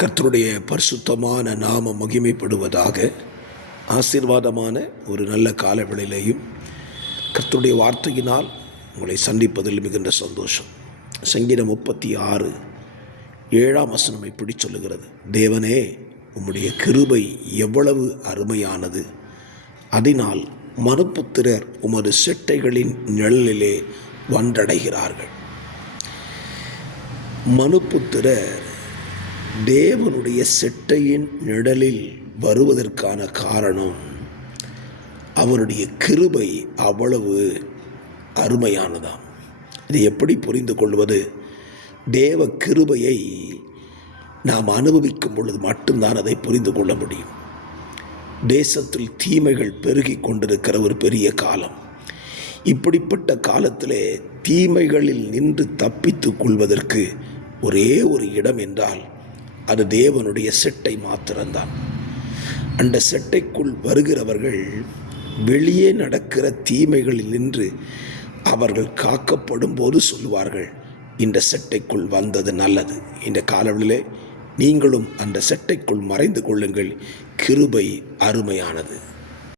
கர்த்தருடைய பரிசுத்தமான நாம மகிமைப்படுவதாக. ஆசீர்வாதமான ஒரு நல்ல காலவேளையிலேயும் கர்த்தருடைய வார்த்தையினால் உங்களை சந்திப்பதில் மிகுந்த சந்தோஷம். சங்கீதம் 36:7 இப்படி சொல்லுகிறது: தேவனே, உம்முடைய கிருபை எவ்வளவு அருமையானது! அதனால் மனுப்புத்திரர் உமது செட்டைகளின் நிழலிலே வந்தடைகிறார்கள். மனுப்புத்திரர் தேவனுடைய செட்டையின் நிழலில் வருவதற்கான காரணம் அவருடைய கிருபை அவ்வளவு அருமையானதாம். இதை எப்படி புரிந்து கொள்வது? தேவ கிருபையை நாம் அனுபவிக்கும் பொழுது மட்டும்தான் அதை புரிந்து கொள்ள முடியும். தேசத்தில் தீமைகள் பெருகி கொண்டிருக்கிற ஒரு பெரிய காலம். இப்படிப்பட்ட காலத்திலே தீமைகளில் நின்று தப்பித்து கொள்வதற்கு ஒரே ஒரு இடம் என்றால் அது தேவனுடைய செட்டை மாத்திரம்தான். அந்த செட்டைக்குள் வருகிறவர்கள் வெளியே நடக்கிற தீமைகளில் நின்று அவர்கள் காக்கப்படும் போது சொல்லுவார்கள், இந்த செட்டைக்குள் வந்தது நல்லது. இந்த காலவெளியிலே நீங்களும் அந்த செட்டைக்குள் மறைந்து கொள்ளுங்கள். கிருபை அருமையானது.